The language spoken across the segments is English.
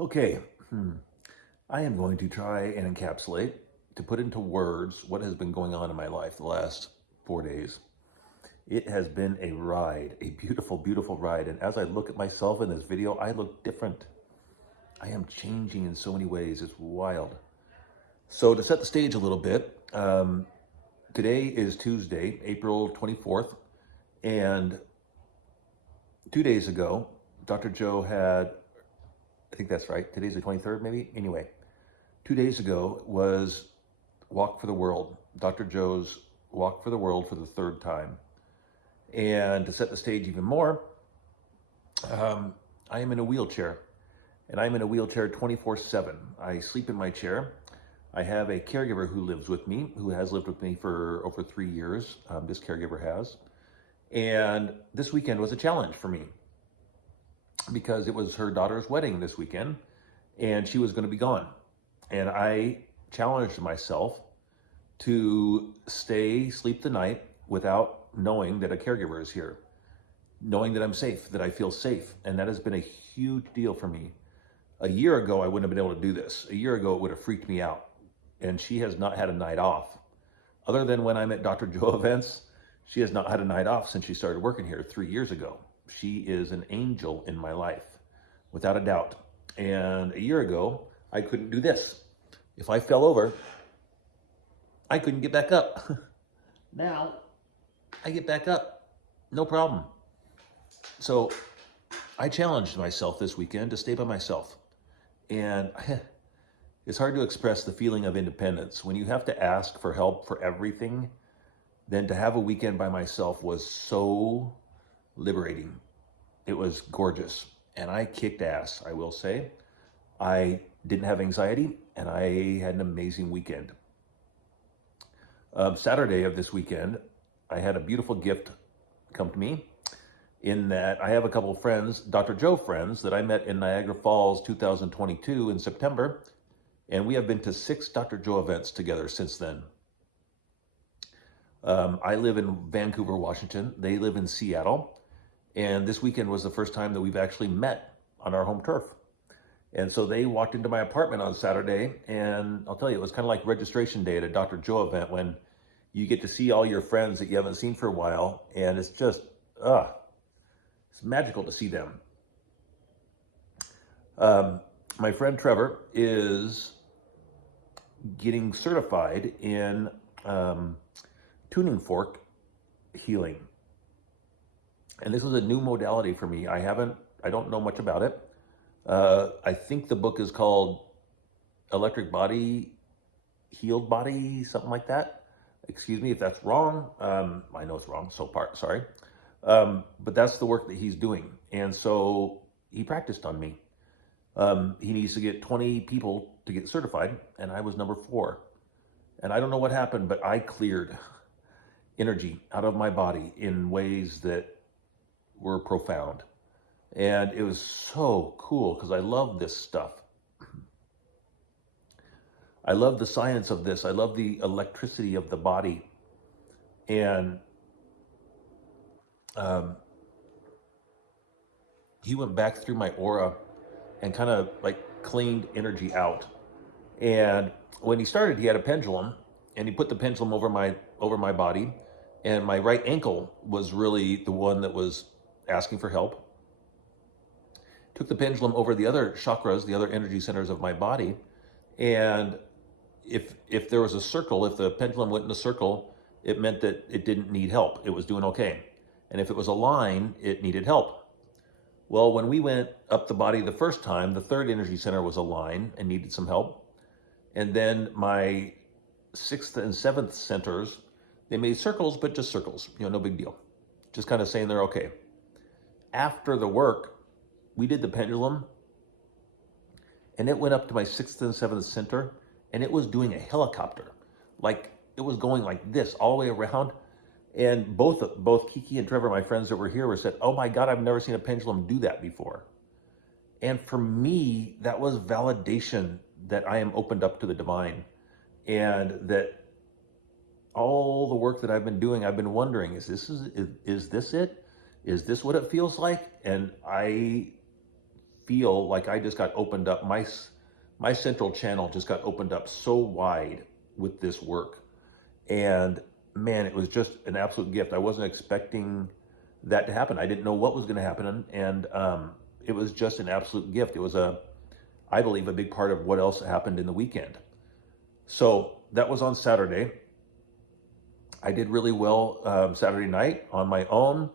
Okay, I am going to try and encapsulate, to put into words what has been going on in my life the last 4 days. It has been a ride, a beautiful, beautiful ride. And as I look at myself in this video, I look different. I am changing in so many ways. It's wild. So to set the stage a little bit, today is Tuesday, April 24th. And 2 days ago, Dr. Joe had, I think that's right, today's the 23rd maybe? Anyway, 2 days ago was Walk for the World, Dr. Joe's Walk for the World for the third time. And to set the stage even more, I am in a wheelchair, and I'm in a wheelchair 24/7. I sleep in my chair. I have a caregiver who lives with me, who has lived with me for over 3 years. This caregiver has. And this weekend was a challenge for me because it was her daughter's wedding this weekend, and she was going to be gone. And I challenged myself to sleep the night without knowing that a caregiver is here, knowing that I'm safe, that I feel safe. And that has been a huge deal for me. A year ago, I wouldn't have been able to do this. A year ago, it would have freaked me out. And she has not had a night off. Other than when I'm at Dr. Joe events, she has not had a night off since she started working here 3 years ago. She is an angel in my life, without a doubt. And a year ago, I couldn't do this. If I fell over, I couldn't get back up. Now, I get back up, no problem. So I challenged myself this weekend to stay by myself. And it's hard to express the feeling of independence. When you have to ask for help for everything, then to have a weekend by myself was so liberating. It was gorgeous. And I kicked ass, I will say. I didn't have anxiety, and I had an amazing weekend. Saturday of this weekend, I had a beautiful gift come to me, in that I have a couple of friends, Dr. Joe friends, that I met in Niagara Falls 2022 in September, and we have been to 6 Dr. Joe events together since then. I live in Vancouver, Washington. They live in Seattle, and this weekend was the first time that we've actually met on our home turf. And so they walked into my apartment on Saturday, and I'll tell you, it was kind of like registration day at a Dr. Joe event when you get to see all your friends that you haven't seen for a while, and it's just, it's magical to see them. My friend Trevor is getting certified in tuning fork healing. And this is a new modality for me. I don't know much about it. I think the book is called Electric Body, Healed Body, something like that. Excuse me if that's wrong. I know it's wrong, sorry. But that's the work that he's doing. And so he practiced on me. He needs to get 20 people to get certified, and I was number 4. And I don't know what happened, but I cleared energy out of my body in ways that were profound. And it was so cool because I love this stuff. I love the science of this. I love the electricity of the body. And he went back through my aura and kind of like cleaned energy out. And when he started, he had a pendulum, and he put the pendulum over my body, and my right ankle was really the one that was asking for help. Took the pendulum over the other chakras, the other energy centers of my body, and if there was a circle, if the pendulum went in a circle, it meant that it didn't need help. It was doing okay. And if it was a line, it needed help. Well, when we went up the body the first time, the third energy center was a line and needed some help. And then my 6th and 7th centers, they made circles, but just circles, no big deal. Just kind of saying they're okay. After the work, we did the pendulum, and it went up to my 6th and 7th center, and it was doing a helicopter. Like, it was going like this all the way around. And both Kiki and Trevor, my friends that were here, said, "Oh my God, I've never seen a pendulum do that before." And for me, that was validation that I am opened up to the divine, and that all the work that I've been doing, I've been wondering, is this it? Is this what it feels like? And I feel like I just got opened up. My central channel just got opened up so wide with this work. And man, it was just an absolute gift. I wasn't expecting that to happen. I didn't know what was going to happen. And it was just an absolute gift. It was I believe, a big part of what else happened in the weekend. So that was on Saturday. I did really well Saturday night on my own.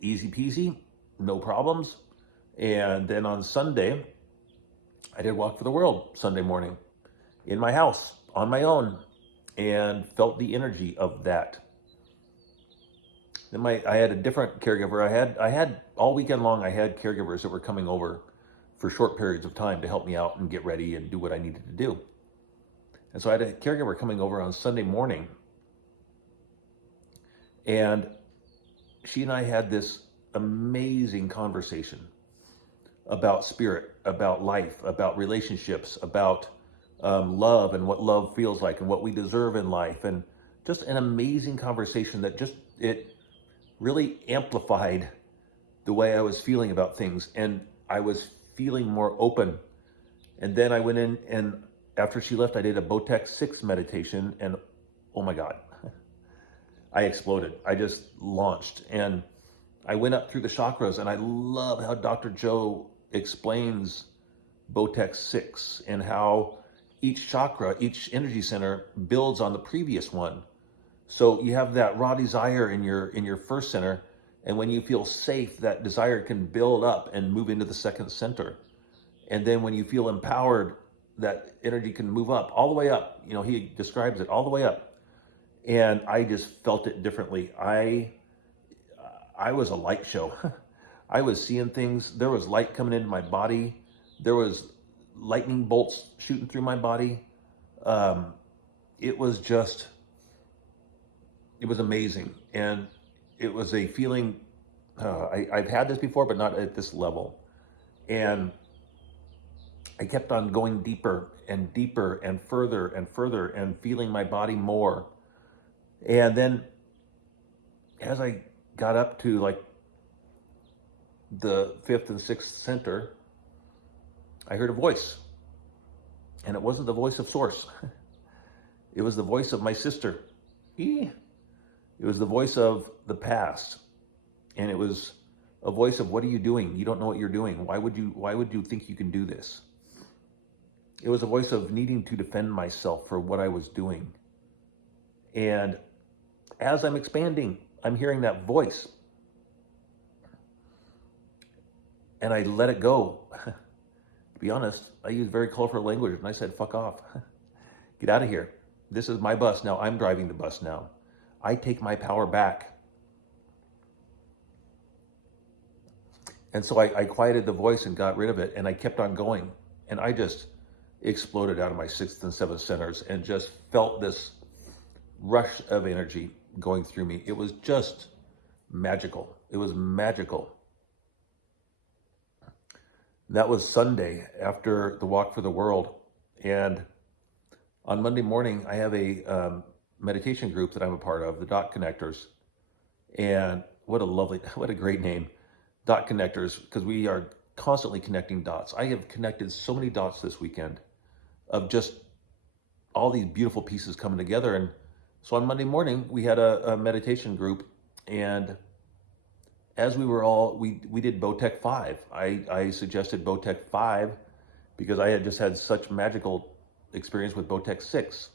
Easy peasy, no problems. And then on Sunday, I did Walk for the World Sunday morning in my house on my own and felt the energy of that. Then I had a different caregiver. I had all weekend long, I had caregivers that were coming over for short periods of time to help me out and get ready and do what I needed to do. And so I had a caregiver coming over on Sunday morning, and she and I had this amazing conversation about spirit, about life, about relationships, about love and what love feels like and what we deserve in life. And just an amazing conversation that it really amplified the way I was feeling about things. And I was feeling more open. And then I went in, and after she left, I did a Botex 6 meditation, and oh my God, I exploded. I just launched, and I went up through the chakras, and I love how Dr. Joe explains Botex 6 and how each chakra, each energy center builds on the previous one. So you have that raw desire in your first center, and when you feel safe, that desire can build up and move into the second center. And then when you feel empowered, that energy can move up, all the way up. You know, he describes it all the way up. And I just felt it differently. I was a light show. I was seeing things. There was light coming into my body. There was lightning bolts shooting through my body. It was amazing. And it was a feeling, I've had this before, but not at this level. And I kept on going deeper and deeper and further and feeling my body more. And then as I got up to like the 5th and 6th center, I heard a voice. And it wasn't the voice of Source. It was the voice of my sister. It was the voice of the past. And it was a voice of, what are you doing? You don't know what you're doing. Why would you think you can do this? It was a voice of needing to defend myself for what I was doing. And as I'm expanding, I'm hearing that voice. And I let it go. To be honest, I used very colorful language, and I said, fuck off. Get out of here. This is my bus now. I'm driving the bus now. I take my power back. And so I quieted the voice and got rid of it, and I kept on going. And I just exploded out of my 6th and 7th centers and just felt this rush of energy going through me. It was just magical. It was magical. That was Sunday after the Walk for the World. And on Monday morning, I have a meditation group that I'm a part of, the Dot Connectors. And what a great name, Dot Connectors, because we are constantly connecting dots. I have connected so many dots this weekend of just all these beautiful pieces coming together. And so on Monday morning, we had a meditation group, and as we were all, we did Botex 5. I suggested Botex 5 because I had just had such magical experience with Botex 6.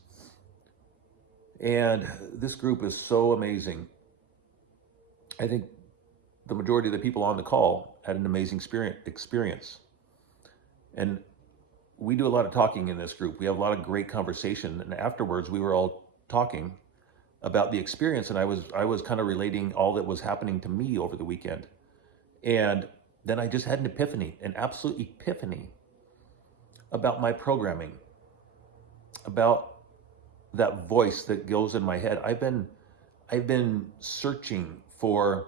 And this group is so amazing. I think the majority of the people on the call had an amazing experience. And we do a lot of talking in this group. We have a lot of great conversation. And afterwards, we were all talking about the experience, and I was kind of relating all that was happening to me over the weekend. And then I just had an epiphany, an absolute epiphany about my programming, about that voice that goes in my head. I've been searching for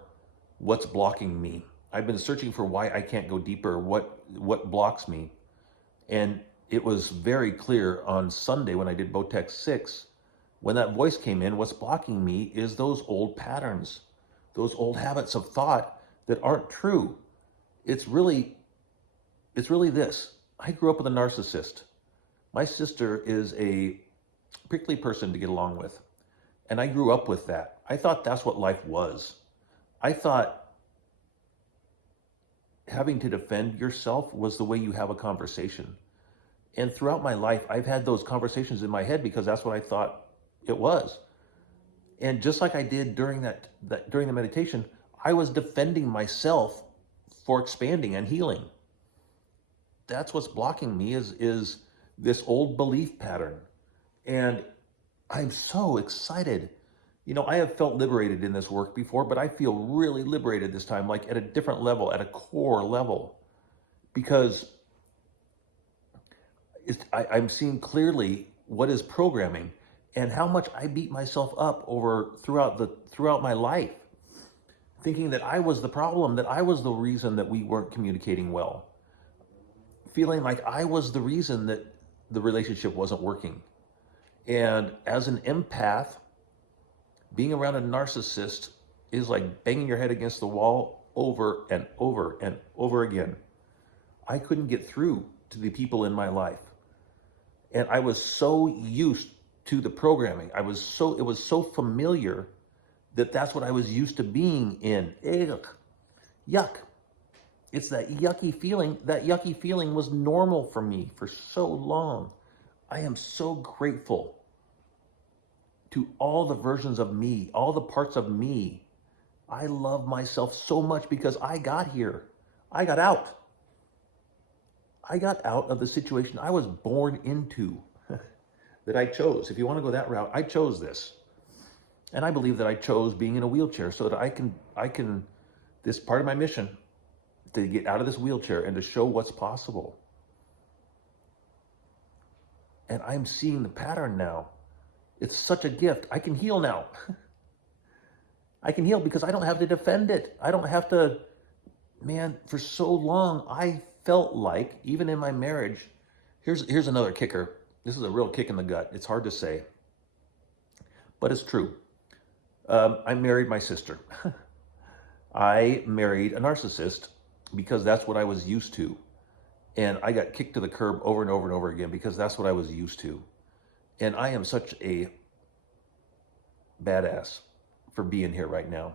what's blocking me. I've been searching for why I can't go deeper, what blocks me. And it was very clear on Sunday when I did Botex 6, when that voice came in, what's blocking me is those old patterns, those old habits of thought that aren't true. It's really It's really this. I grew up with a narcissist. My sister is a prickly person to get along with. And I grew up with that. I thought that's what life was. I thought having to defend yourself was the way you have a conversation. And throughout my life, I've had those conversations in my head because that's what I thought it was. And just like I did during during the meditation, I was defending myself for expanding and healing. That's what's blocking me is this old belief pattern. And I'm so excited. You know, I have felt liberated in this work before, but I feel really liberated this time, like at a different level, at a core level, because I'm seeing clearly what is programming and how much I beat myself up over throughout my life, thinking that I was the problem, that I was the reason that we weren't communicating well, feeling like I was the reason that the relationship wasn't working. And as an empath, being around a narcissist is like banging your head against the wall over and over and over again. I couldn't get through to the people in my life. And I was so used to the programming. It was so familiar that that's what I was used to being in. Ugh. Yuck. It's that yucky feeling. That yucky feeling was normal for me for so long. I am so grateful to all the versions of me, all the parts of me. I love myself so much because I got here. I got out. I got out of the situation I was born into that I chose. If you want to go that route, I chose this. And I believe that I chose being in a wheelchair so that I can, this part of my mission, to get out of this wheelchair and to show what's possible. And I'm seeing the pattern now. It's such a gift. I can heal now. I can heal because I don't have to defend it. I don't have to, man, for so long, I felt like, even in my marriage, here's another kicker. This is a real kick in the gut. It's hard to say, but it's true. I married my sister. I married a narcissist because that's what I was used to. And I got kicked to the curb over and over and over again because that's what I was used to. And I am such a badass for being here right now.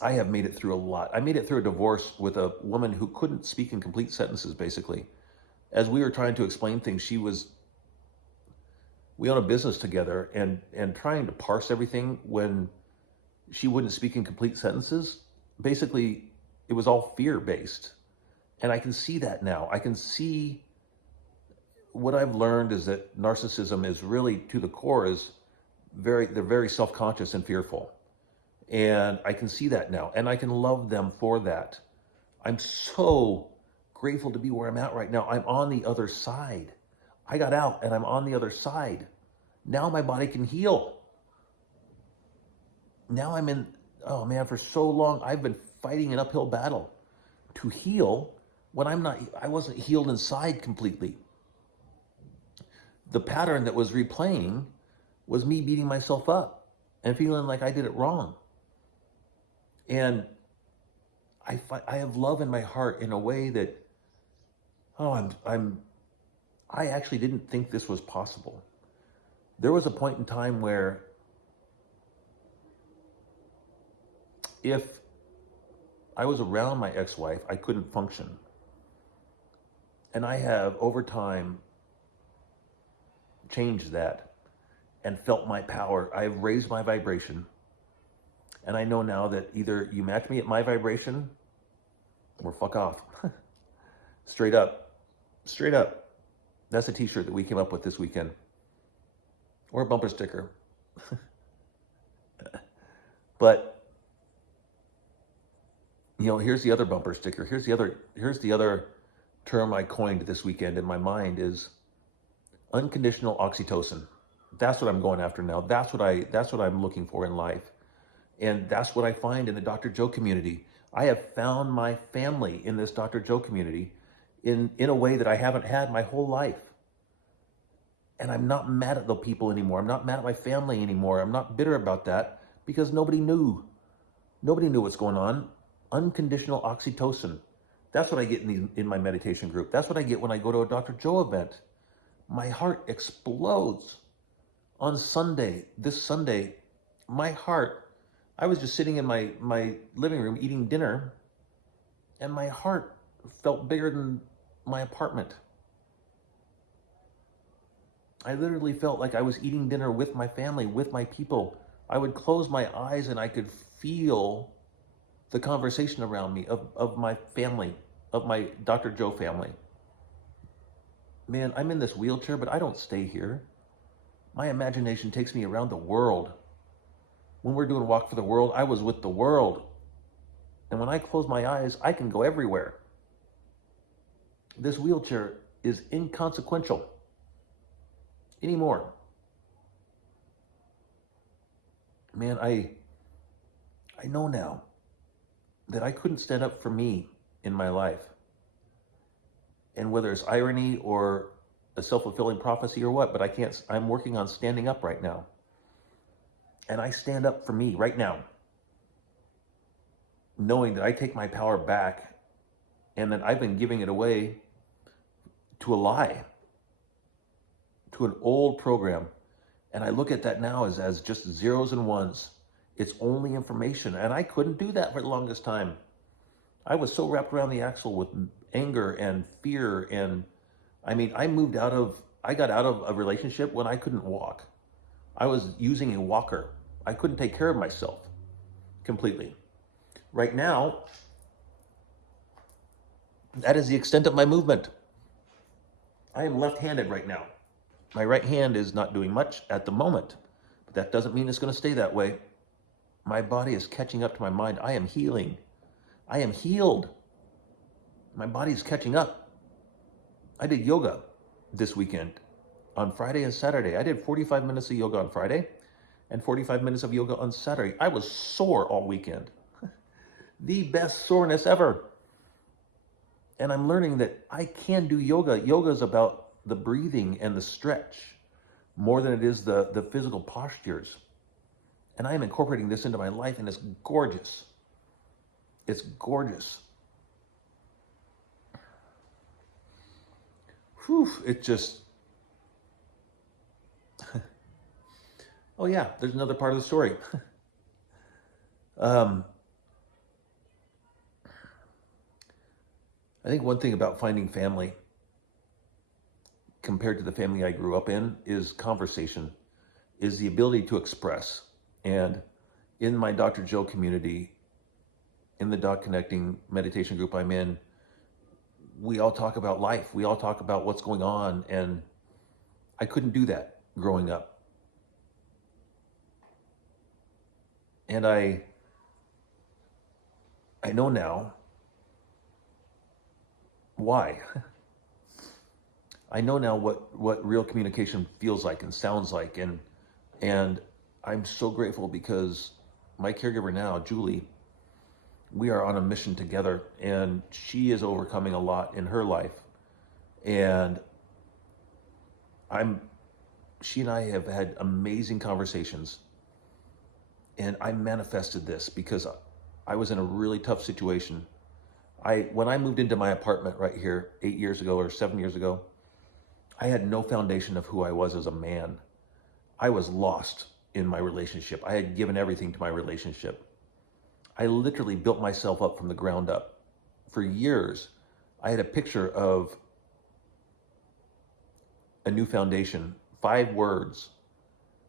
I have made it through a lot. I made it through a divorce with a woman who couldn't speak in complete sentences, basically. As we were trying to explain things, we own a business together, and trying to parse everything when she wouldn't speak in complete sentences, basically, it was all fear-based. And I can see that now. I can see what I've learned is that narcissism is really, to the core, they're very self-conscious and fearful. And I can see that now. And I can love them for that. I'm so grateful to be where I'm at right now. I'm on the other side. I got out and I'm on the other side. Now my body can heal. Now I'm in, oh man, for so long, I've been fighting an uphill battle to heal when I wasn't healed inside completely. The pattern that was replaying was me beating myself up and feeling like I did it wrong. And I have love in my heart in a way that, I actually didn't think this was possible. There was a point in time where if I was around my ex-wife, I couldn't function. And I have, over time, changed that and felt my power. I've raised my vibration. And I know now that either you match me at my vibration or fuck off. Straight up. Straight up. That's a t-shirt that we came up with this weekend. Or a bumper sticker. But, you know, here's the other bumper sticker. Here's the other term I coined this weekend in my mind is unconditional oxytocin. That's what I'm going after now. That's what I'm looking for in life. And that's what I find in the Dr. Joe community. I have found my family in this Dr. Joe community in a way that I haven't had my whole life. And I'm not mad at the people anymore. I'm not mad at my family anymore. I'm not bitter about that because nobody knew. Nobody knew what's going on. Unconditional oxytocin. That's what I get in my meditation group. That's what I get when I go to a Dr. Joe event. My heart explodes. On Sunday, this Sunday, my heart, I was just sitting in my living room eating dinner, and my heart felt bigger than my apartment. I literally felt like I was eating dinner with my family, with my people. I would close my eyes and I could feel the conversation around me of my family, of my Dr. Joe family. Man, I'm in this wheelchair, but I don't stay here. My imagination takes me around the world. When we're doing Walk for the World, I was with the world. And when I close my eyes, I can go everywhere. This wheelchair is inconsequential anymore. Man, I know now that I couldn't stand up for me in my life. And whether it's irony or a self-fulfilling prophecy or what, but I'm working on standing up right now. And I stand up for me right now, knowing that I take my power back and that I've been giving it away to a lie, to an old program. And I look at that now as just zeros and ones. It's only information. And I couldn't do that for the longest time. I was so wrapped around the axle with anger and fear. And I mean, I got out of a relationship when I couldn't walk. I was using a walker. I couldn't take care of myself completely. Right now, that is the extent of my movement. I am left-handed right now. My right hand is not doing much at the moment, but that doesn't mean it's going to stay that way. My body is catching up to my mind. I am healing. I am healed. My body's catching up. I did yoga this weekend on Friday and Saturday. I did 45 minutes of yoga on Friday and 45 minutes of yoga on Saturday. I was sore all weekend. The best soreness ever. And I'm learning that I can do yoga. Yoga is about the breathing and the stretch more than it is the physical postures. And I am incorporating this into my life, and it's gorgeous. It's gorgeous. Whew, it just... Oh yeah, there's another part of the story. I think one thing about finding family compared to the family I grew up in is conversation, is the ability to express. And in my Dr. Joe community, in the Doc Connecting meditation group I'm in, we all talk about life. We all talk about what's going on. And I couldn't do that growing up. And I know now why. I know now what real communication feels like and sounds like. And I'm so grateful because my caregiver now, Julie, we are on a mission together, and she is overcoming a lot in her life. And she and I have had amazing conversations. And I manifested this because I was in a really tough situation. When I moved into my apartment right here 8 years ago or 7 years ago, I had no foundation of who I was as a man. I was lost in my relationship. I had given everything to my relationship. I literally built myself up from the ground up. For years, I had a picture of a new foundation, 5 words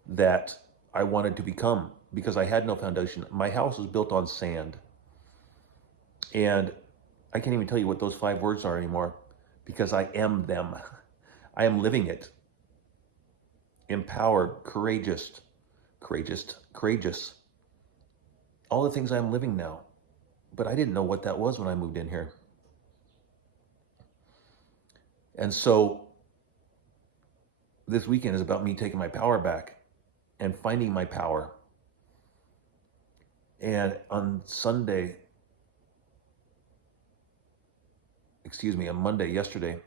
that I wanted to become because I had no foundation. My house was built on sand. And I can't even tell you what those 5 words are anymore because I am them. I am living it. Empowered, courageous. All the things I'm living now. But I didn't know what that was when I moved in here. And so this weekend is about me taking my power back and finding my power. And on Monday, yesterday,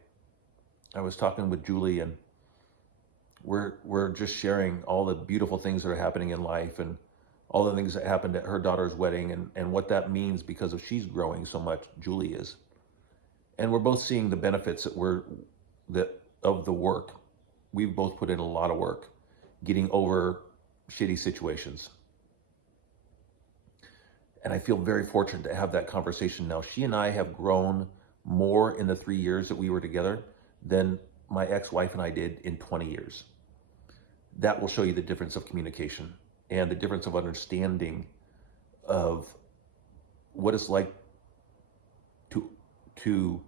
I was talking with Julie, and we're just sharing all the beautiful things that are happening in life and all the things that happened at her daughter's wedding and what that means because of she's growing so much, Julie is. And we're both seeing the benefits that of the work. We've both put in a lot of work getting over shitty situations. And I feel very fortunate to have that conversation now. She and I have grown more in the 3 years that we were together than my ex-wife and I did in 20 years. That will show you the difference of communication and the difference of understanding of what it's like to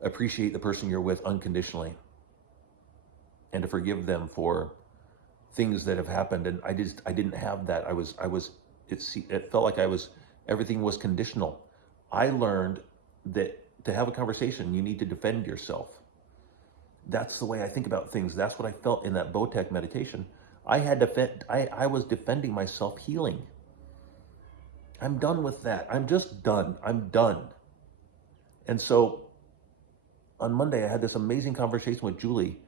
appreciate the person you're with unconditionally and to forgive them for things that have happened. And I didn't have that. It felt like everything was conditional. I learned that to have a conversation, you need to defend yourself. That's the way I think about things. That's what I felt in that Botech meditation. I was defending myself healing. I'm done with that. I'm just done. I'm done. And so on Monday, I had this amazing conversation with Julie,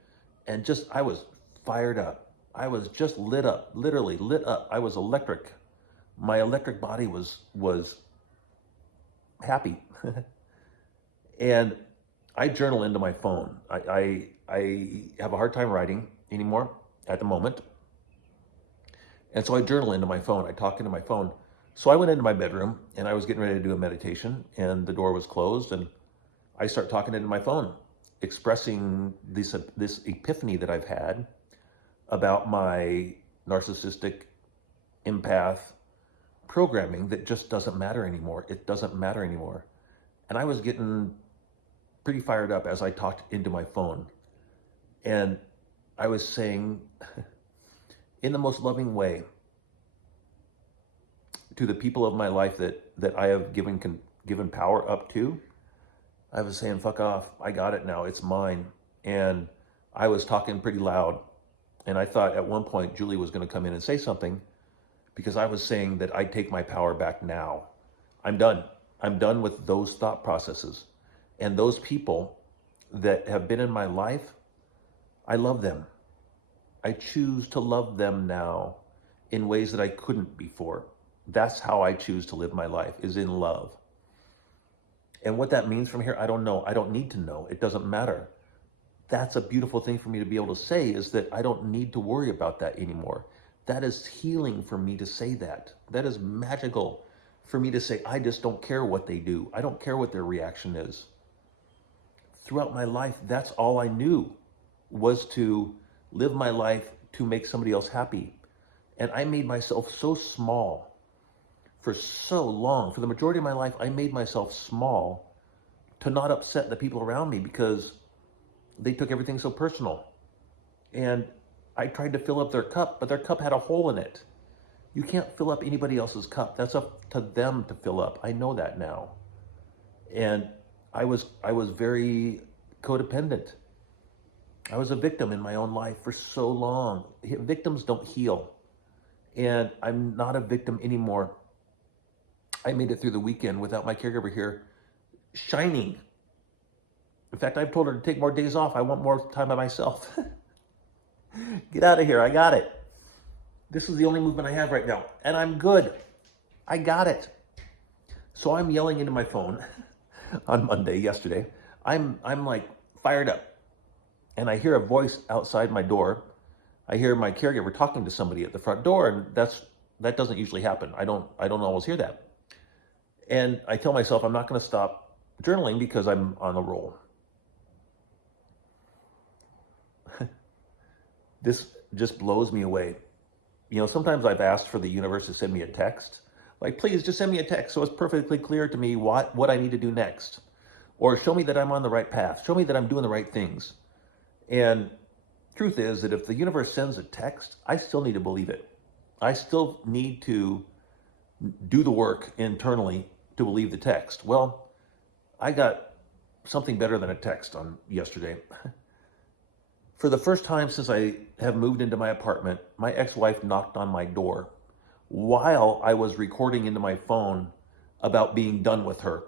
and I was fired up. I was just lit up, literally lit up. I was electric. My electric body was happy. And I journal into my phone. I have a hard time writing anymore at the moment. And so I journal into my phone. I talk into my phone. So I went into my bedroom and I was getting ready to do a meditation and the door was closed and I start talking into my phone, expressing this epiphany that I've had about my narcissistic empath programming that just doesn't matter anymore. It doesn't matter anymore. And I was getting pretty fired up as I talked into my phone. And I was saying in the most loving way to the people of my life that I have given power up to, I was saying, fuck off, I got it now, it's mine. And I was talking pretty loud. And I thought at one point Julie was going to come in and say something because I was saying that I take my power back now. I'm done. I'm done with those thought processes. And those people that have been in my life, I love them. I choose to love them now in ways that I couldn't before. That's how I choose to live my life, is in love. And what that means from here, I don't know. I don't need to know. It doesn't matter. That's a beautiful thing for me to be able to say, is that I don't need to worry about that anymore. That is healing for me to say that. That is magical for me to say, I just don't care what they do. I don't care what their reaction is. Throughout my life, that's all I knew, was to live my life to make somebody else happy. And I made myself so small for so long. For the majority of my life, I made myself small to not upset the people around me because they took everything so personal. And I tried to fill up their cup, but their cup had a hole in it. You can't fill up anybody else's cup. That's up to them to fill up. I know that now. And I was very codependent. I was a victim in my own life for so long. Victims don't heal. And I'm not a victim anymore. I made it through the weekend without my caregiver here, shining. In fact, I've told her to take more days off. I want more time by myself. Get out of here. I got it. This is the only movement I have right now. And I'm good. I got it. So I'm yelling into my phone on Monday, yesterday. I'm like fired up. And I hear a voice outside my door. I hear my caregiver talking to somebody at the front door, and that doesn't usually happen. I don't always hear that. And I tell myself I'm not going to stop journaling because I'm on a roll. This just blows me away. You know, sometimes I've asked for the universe to send me a text. Like, please just send me a text so it's perfectly clear to me what I need to do next. Or show me that I'm on the right path. Show me that I'm doing the right things. And truth is that if the universe sends a text, I still need to believe it. I still need to do the work internally to believe the text. Well, I got something better than a text on yesterday. For the first time since I have moved into my apartment, my ex-wife knocked on my door while I was recording into my phone about being done with her.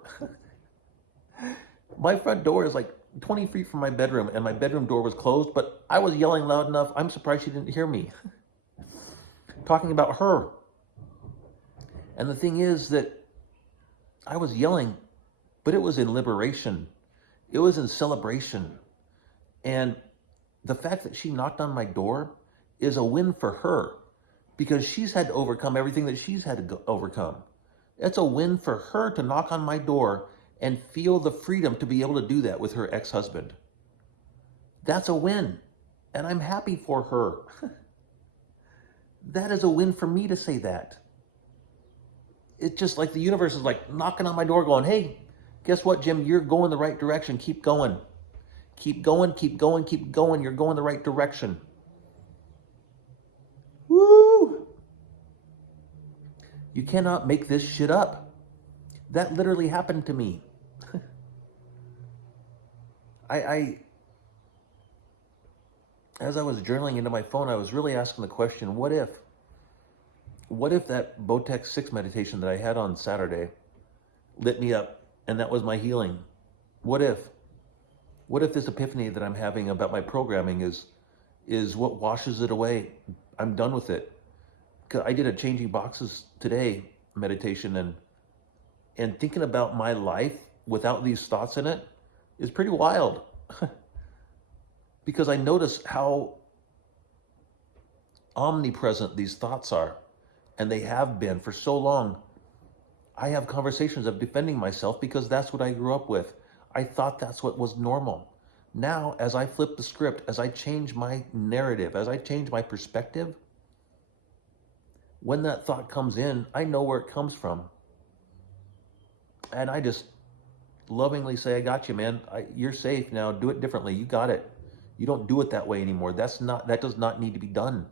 My front door is like 20 feet from my bedroom, and my bedroom door was closed, but I was yelling loud enough. I'm surprised she didn't hear me talking about her. And the thing is that I was yelling, but it was in liberation. It was in celebration. And the fact that she knocked on my door is a win for her because she's had to overcome everything that she's had to overcome. It's a win for her to knock on my door and feel the freedom to be able to do that with her ex-husband. That's a win. And I'm happy for her. That is a win for me to say that. It's just like the universe is like knocking on my door going, hey, guess what, Jim? You're going the right direction. Keep going. Keep going, keep going, keep going. You're going the right direction. Woo! You cannot make this shit up. That literally happened to me. As I was journaling into my phone, I was really asking the question, what if? What if that Botex 6 meditation that I had on Saturday lit me up and that was my healing? What if? What if this epiphany that I'm having about my programming is what washes it away? I'm done with it. 'Cause I did a changing boxes today meditation, and thinking about my life without these thoughts in it is pretty wild. Because I notice how omnipresent these thoughts are, and they have been for so long. I have conversations of defending myself because that's what I grew up with. I thought that's what was normal. Now, as I flip the script, as I change my narrative, as I change my perspective, when that thought comes in, I know where it comes from. And I just lovingly say, I got you, man. You're safe now. Do it differently. You got it. You don't do it that way anymore. That does not need to be done.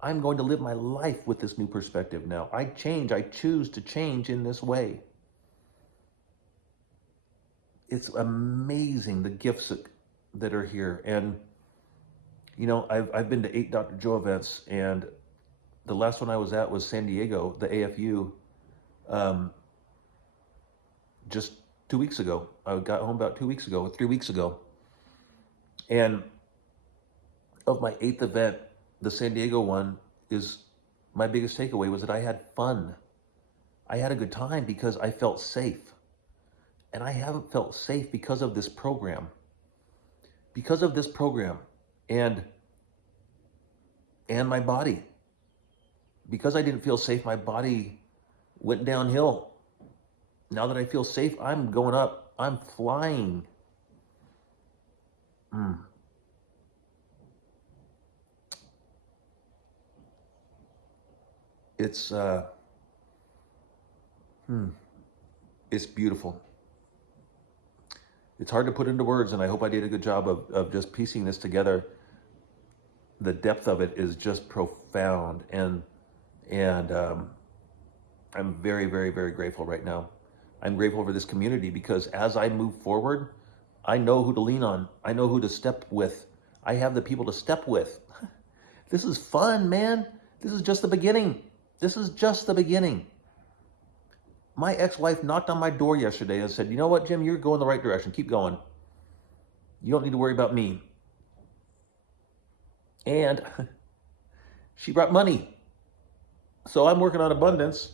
I'm going to live my life with this new perspective now. I choose to change in this way. It's amazing the gifts that are here. And, you know, I've been to 8 Dr. Joe events, and the last one I was at was San Diego, the AFU, just 2 weeks ago. I got home about 2 weeks ago, 3 weeks ago. And of my 8th event, the San Diego one, is my biggest takeaway was that I had fun. I had a good time because I felt safe. And I haven't felt safe because of this program. Because of this program and my body. Because I didn't feel safe, my body went downhill. Now that I feel safe, I'm going up. I'm flying. It's beautiful. It's hard to put into words, and I hope I did a good job of just piecing this together. The depth of it is just profound, and I'm very, very, very grateful right now. I'm grateful for this community because as I move forward, I know who to lean on. I know who to step with. I have the people to step with. This is fun, man. This is just the beginning. This is just the beginning. My ex-wife knocked on my door yesterday and said, you know what, Jim, you're going the right direction. Keep going. You don't need to worry about me. And she brought money. So I'm working on abundance,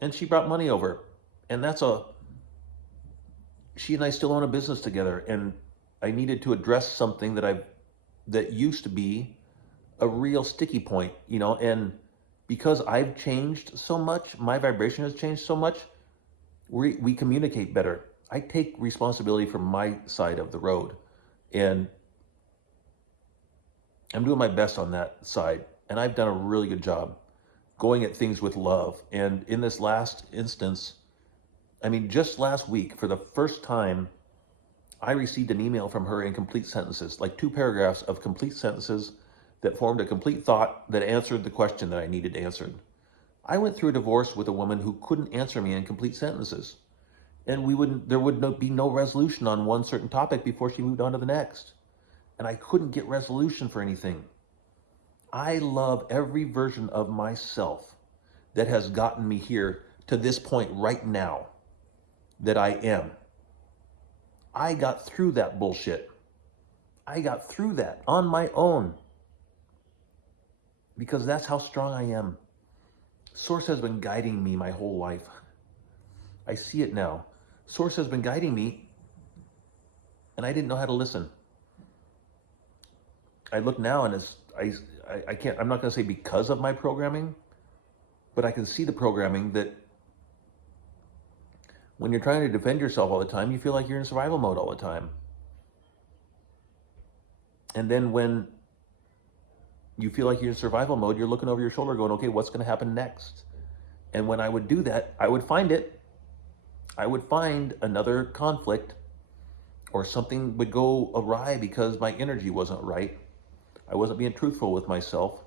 and she brought money over. And she and I still own a business together, and I needed to address something that used to be a real sticky point, you know, and because I've changed so much, my vibration has changed so much, we communicate better. I take responsibility for my side of the road, and I'm doing my best on that side, and I've done a really good job going at things with love. And in this last instance, I mean, just last week, for the first time, I received an email from her in complete sentences, like 2 paragraphs of complete sentences that formed a complete thought that answered the question that I needed answered. I went through a divorce with a woman who couldn't answer me in complete sentences. And there would be no resolution on one certain topic before she moved on to the next. And I couldn't get resolution for anything. I love every version of myself that has gotten me here to this point right now that I am. I got through that bullshit. I got through that on my own. Because that's how strong I am. Source has been guiding me my whole life. I see it now. Source has been guiding me and I didn't know how to listen. I look now and I can't, I'm not going to say because of my programming, but I can see the programming that when you're trying to defend yourself all the time, you feel like you're in survival mode all the time. And then when you feel like you're in survival mode, you're looking over your shoulder going, okay, what's going to happen next? And when I would do that, I would find it. I would find another conflict, or something would go awry because my energy wasn't right. I wasn't being truthful with myself.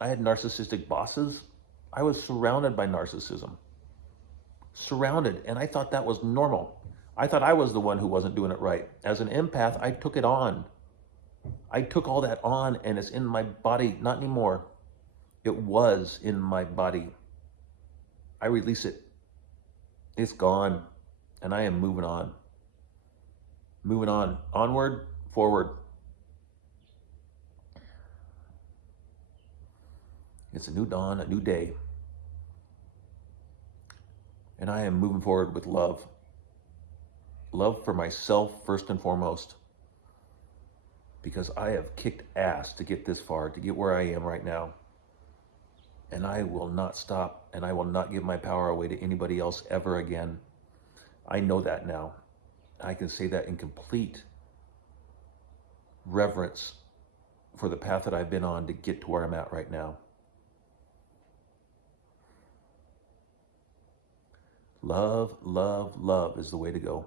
I had narcissistic bosses. I was surrounded by narcissism. Surrounded, and I thought that was normal. I thought I was the one who wasn't doing it right. As an empath, I took it on. I took all that on, and it's in my body. Not anymore. It was in my body. I release it. It's gone, and I am moving on. Moving on. Onward, forward. It's a new dawn, a new day. And I am moving forward with love. Love for myself first and foremost. Because I have kicked ass to get this far, to get where I am right now. And I will not stop, and I will not give my power away to anybody else ever again. I know that now. I can say that in complete reverence for the path that I've been on to get to where I'm at right now. Love, love, love is the way to go.